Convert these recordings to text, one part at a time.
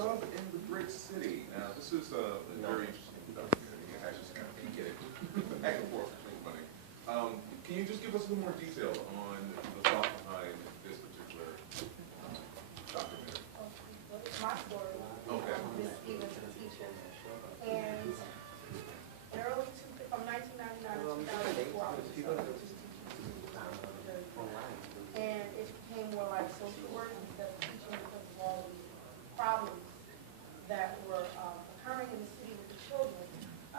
sub in the great city. Now, this is a very interesting documentary. I just kind of peek at it back and forth between funny. Can you just give us a little more detail on the thought behind this particular documentary? It's my story. Okay. Miss Stephens A teacher. And from 1999 to 2004, I was a substitute teacher. And it became more like social work instead of teaching because of all the problems that were occurring in the city with the children. I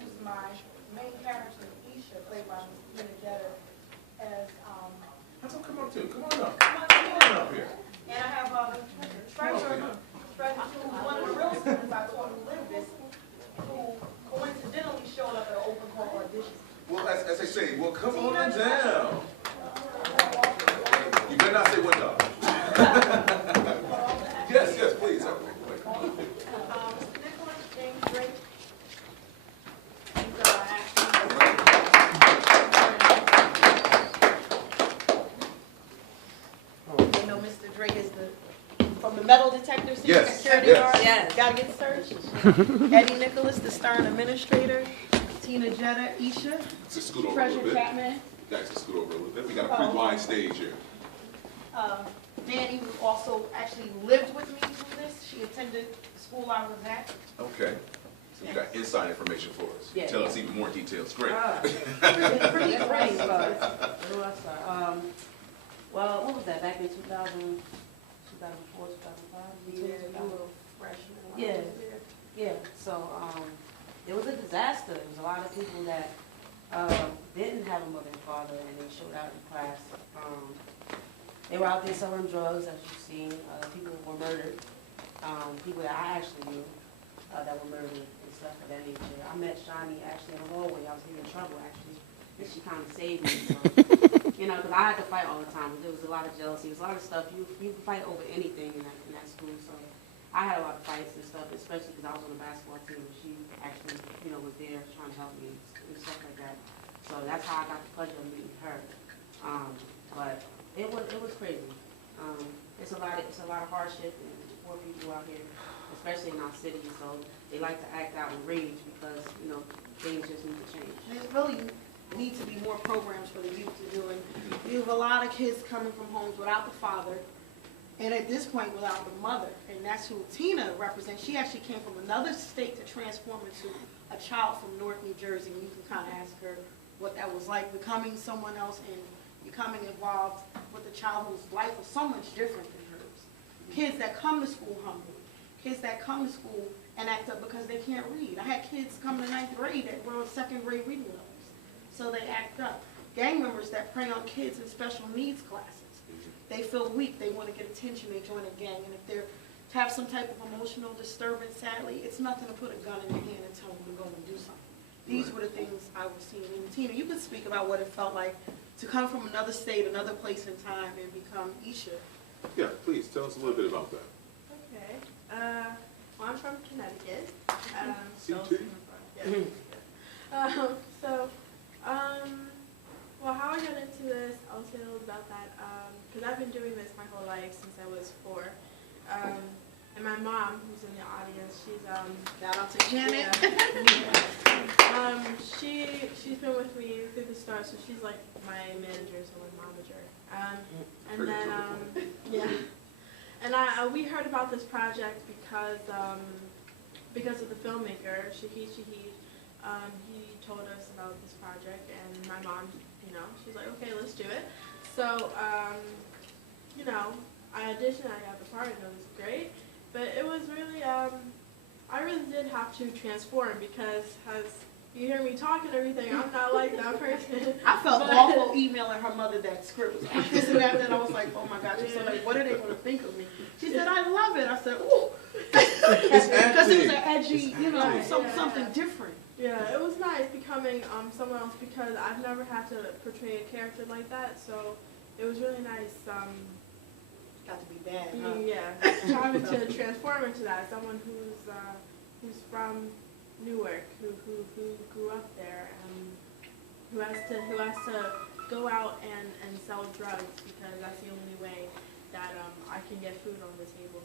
used my main character, Isha, played by Miss Tina, as How's that come up too? Come on up. come Come on up here. and I have Treasure, who's one of the real students I taught who lived this, who coincidentally showed up at an open call audition. Well, as they say, well, come on down. You better not say one dog. Yes, yes, please. Mr. Nicholas, James Drake. You know, Mr. Drake is from the metal detector scene, Yes, security yes. guard. Yes. Gotta get searched. Eddie Nicholas, the stern administrator. Tina Jetta, Isha. Just scoot over a Treasure little bit. Chapman. Guys, just scoot over a little bit. We got a pretty wide stage here. Danny, who also actually lived with me through this. She attended the school I was at. Okay. So you got inside information for us. Yeah. Tell us even more details. Great. It's pretty great, but where do I start? Well, what was that, back in 2000, 2004, 2005? You were a freshman. Yeah. Yeah, so it was a disaster. There was a lot of people that didn't have a mother and father, and they showed out in class. They were out there selling drugs, as you've seen. People were murdered. People that I actually knew that were murdered and stuff of that nature. I met Shani actually in the hallway. I was getting in trouble, actually, and she kind of saved me. So, you know, because I had to fight all the time. There was a lot of jealousy. There was a lot of stuff. You can fight over anything in that school. So I had a lot of fights and stuff, especially because I was on the basketball team. And she actually, you know, was there trying to help me and stuff like that. So that's how I got the pleasure of meeting her. But it was crazy. It's a lot of hardship and poor people out here, especially in our city. So they like to act out in rage because, you know, things just need to change. There's really need to be more programs for the youth to do. And you have a lot of kids coming from homes without the father, and at this point without the mother. And that's who Tina represents. She actually came from another state to transform into a child from Newark, New Jersey. And you can kind of ask her what that was like, becoming someone else and becoming involved with a child whose life was so much different than hers. Kids that come to school humble. Kids that come to school and act up because they can't read. I had kids come to 9th grade that were on 2nd grade reading levels. So they act up. Gang members that prey on kids in special needs classes. They feel weak. They want to get attention. They join a gang. And if they have some type of emotional disturbance, sadly, it's nothing to put a gun in their hand and tell them to go and do something. These were the things I was seeing. And Tina, you could speak about what it felt like to come from another state, another place in time, and become Isha. Yeah, please tell us a little bit about that. Okay. Well, I'm from Connecticut. CT? Yeah. Well, how I got into this, I'll say a little about that, because I've been doing this my whole life since I was 4. And my mom, who's in the audience, she's Shout out to Janet. she's been with me through the start, so she's like my manager, so my momager. And then and we heard about this project because of the filmmaker Shahid. He told us about this project, and my mom, you know, she's like, okay, let's do it. So you know, I auditioned, I got the part, and it was great. But it was really, I really did have to transform because, as you hear me talk and everything, I'm not like that person. I felt awful emailing her mother that script. This and that, and I was like, oh my gosh, so like, what are they going to think of me? She said, I love it. I said, ooh. Because it was an edgy, you know, something different. Yeah, it was nice becoming someone else because I've never had to portray a character like that, so it was really nice. Got to be bad, huh? Yeah, trying to transform into that. Someone who's from Newark, who grew up there, and who has to go out and sell drugs because that's the only way that I can get food on the table.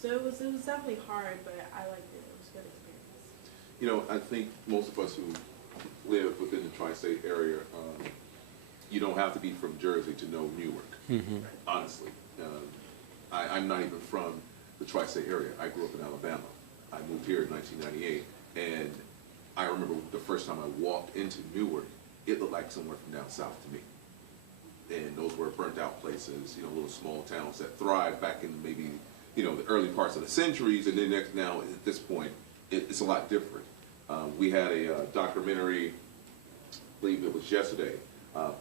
So it was definitely hard, but I liked it. It was a good experience. You know, I think most of us who live within the tri-state area, you don't have to be from Jersey to know Newark, honestly. I'm not even from the tri-state area. I grew up in Alabama. I moved here in 1998, and I remember the first time I walked into Newark, it looked like somewhere from down south to me. And those were burnt out places, you know, little small towns that thrived back in maybe, you know, the early parts of the centuries, and then now at this point, it's a lot different. We had a documentary, I believe it was yesterday,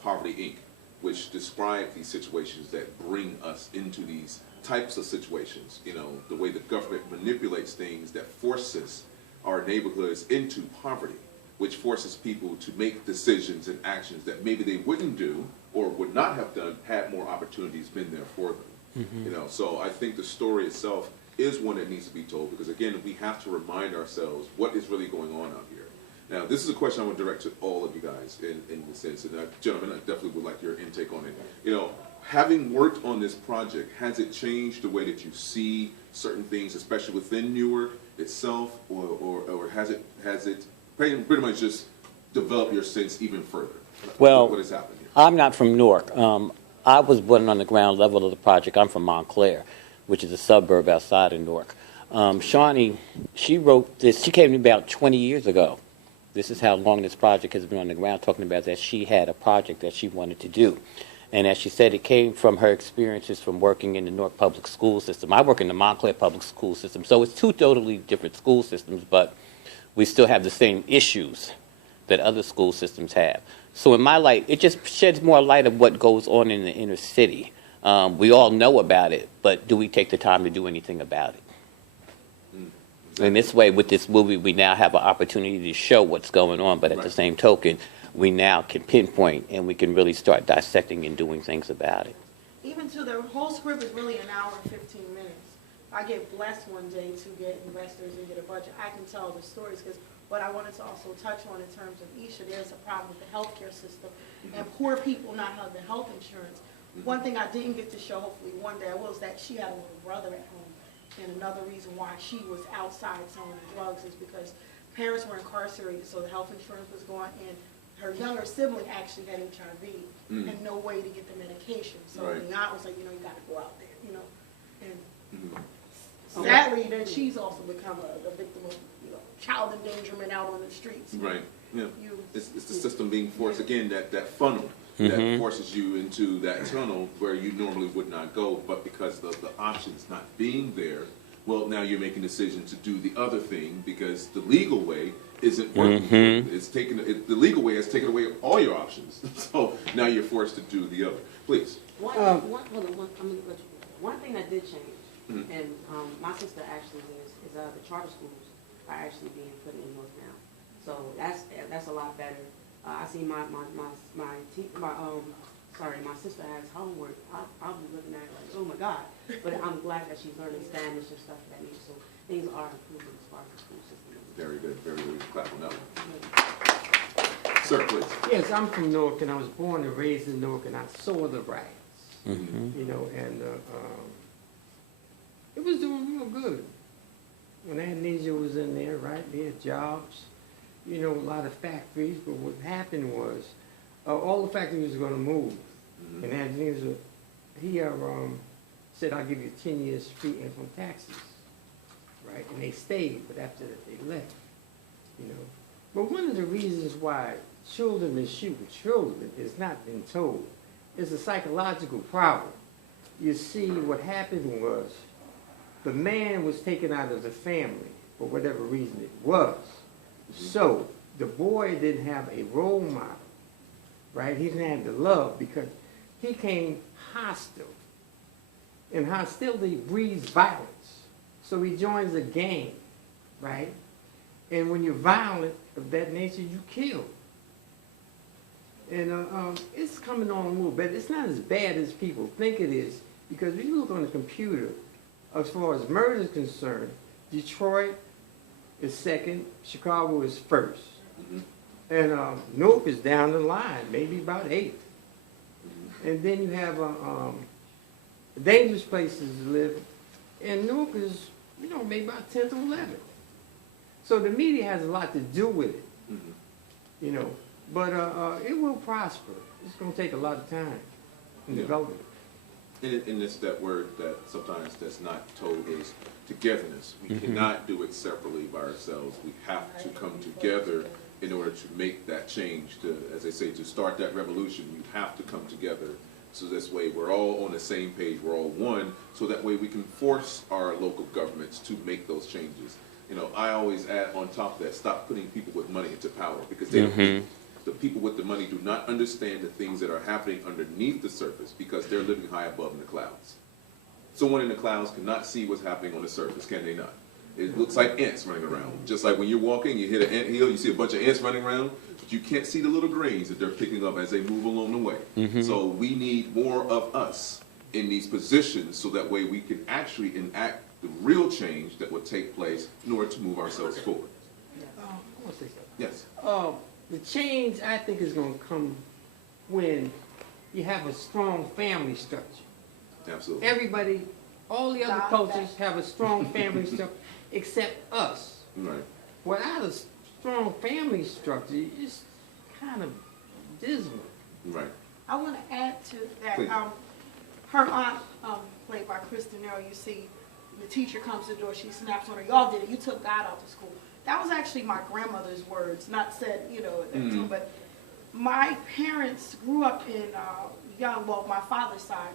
Poverty Inc., which described these situations that bring us into these types of situations. You know, the way the government manipulates things that forces our neighborhoods into poverty, which forces people to make decisions and actions that maybe they wouldn't do or would not have done had more opportunities been there for them. You know, so I think the story itself is one that needs to be told, because again, we have to remind ourselves what is really going on out here. Now, this is a question I want to direct to all of you guys in the sense, and gentlemen, I definitely would like your intake on it. You know, having worked on this project, has it changed the way that you see certain things, especially within Newark itself, or has it pretty much just developed your sense even further? Well, what has happened here? I'm not from Newark. I was born on the ground level of the project. I'm from Montclair, which is a suburb outside of Newark. Shani, she wrote this. She came to me about 20 years ago. This is how long this project has been on the ground, talking about that she had a project that she wanted to do. And as she said, it came from her experiences from working in the Newark public school system. I work in the Montclair public school system, so it's two totally different school systems, but we still have the same issues that other school systems have. So in my light, it just sheds more light of what goes on in the inner city. We all know about it, but do we take the time to do anything about it? In this way, with this movie, we now have an opportunity to show what's going on, but at the same token, we now can pinpoint and we can really start dissecting and doing things about it. Even to the whole script is really an hour and 15 minutes. I get blessed one day to get investors and get a budget. I can tell the stories, because what I wanted to also touch on in terms of Isha, there's a problem with the healthcare system and poor people not having health insurance. One thing I didn't get to show, hopefully one day I will, is that she had a little brother at home. And another reason why she was outside selling drugs is because parents were incarcerated, so the health insurance was gone, and her younger sibling actually had HIV and no way to get the medication. So the aunt was like, you know, you got to go out there, you know. And sadly, then she's also become a victim of, you know, child endangerment out on the streets. Right. Yeah. It's the system being forced again, that funnel that forces you into that tunnel where you normally would not go, but because the options not being there, well, now you're making a decision to do the other thing because the legal way isn't working. It's the legal way has taken away all your options. So now you're forced to do the other. Please. One thing that did change, and my sister actually is the charter schools are actually being put in North now. So that's a lot better. I see my sister has homework. I'll be looking at it like, oh my God. But I'm glad that she's learning Spanish and stuff of that nature. So things are improving as far as the school system. Very good. Very good. Clap on that one. Sir, please. Yes, I'm from Newark, and I was born and raised in Newark, and I saw the riots. You know, and it was doing real good. When amnesia was in there, right? They had jobs, you know, a lot of factories. But what happened was, all the factories were going to move. And amnesia, he said, I'll give you 10 years free income taxes. Right? And they stayed, but after that they left. You know. But one of the reasons why children mistreat children is not been told. It's a psychological problem. You see, what happened was the man was taken out of the family for whatever reason it was. So the boy didn't have a role model, right? He didn't have the love because he came hostile. And hostility breeds violence. So he joins a gang, right? And when you're violent of that nature, you kill. And it's coming on a little bit. It's not as bad as people think it is, because when you look on the computer, as far as murder is concerned, Detroit is second, Chicago is first. And Newark is down the line, maybe about 8th. And then you have dangerous places to live and Newark is, maybe about 10th or 11th. So the media has a lot to do with it, but it will prosper. It's going to take a lot of time in development. And it's that word that sometimes that's not told is togetherness. We cannot do it separately by ourselves. We have to come together in order to make that change. To, as they say, to start that revolution, you have to come together. So this way we're all on the same page, we're all one, so that way we can force our local governments to make those changes. I always add on top of that, stop putting people with money into power, because they don't. The people with the money do not understand the things that are happening underneath the surface because they're living high above in the clouds. Someone in the clouds cannot see what's happening on the surface, can they not? It looks like ants running around. Just like when you're walking, you hit an ant hill, you see a bunch of ants running around, but you can't see the little grains that they're picking up as they move along the way. So we need more of us in these positions so that way we can actually enact the real change that would take place in order to move ourselves forward. I want to say something. Yes. The change, I think, is going to come when you have a strong family structure. Absolutely. Everybody, all the other cultures have a strong family structure except us. Right. Without a strong family structure, it's kind of dismal. Right. I want to add to that. Please. Her aunt, played by Kristen Nero, you see the teacher comes to the door, she snaps on her. Y'all did it. You took God out of school. That was actually my grandmother's words, not said, at that time, but my parents grew up in my father's side.